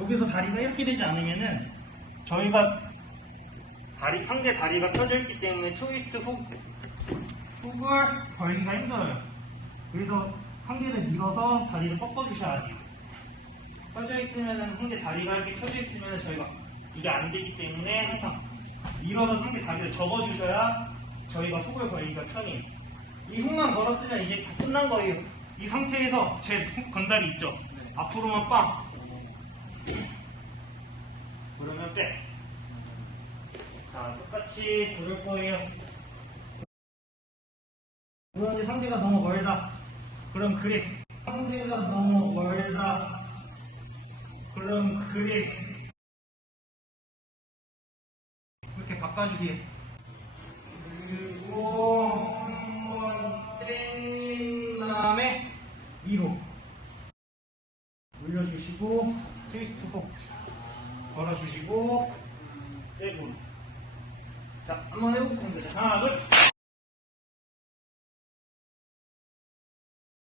여기서 다리가 이렇게 되지 않으면은 저희가 다리 상대 다리가 펴져 있기 때문에 트위스트 훅 훅을 걸기가 힘들어요. 그래서 상대를 밀어서 다리를 꺾어주셔야 돼요. 펴져 있으면은 상대 다리가 이렇게 펴져 있으면은 저희가 이게 안 되기 때문에 항상 밀어서 상대 다리를 접어주셔야 저희가 훅을 걸기가 편해요. 이 훅만 걸었으면 이제 다 끝난 거예요. 이 상태에서 제 훅 건달이 있죠. 앞으로만 빵. 그러면 빼. 자, 똑같이 부를 거예요. 그런데 상대가 너무 멀다. 그럼 그래. 상대가 너무 멀다. 그럼 그래. 이렇게 바꿔주세요. 그리고 한 번 땡긴 다음에 위로 올려주시고 트위스트 훅 걸어주시고 빼고 자 한번 해보겠습니다. 자, 하나 둘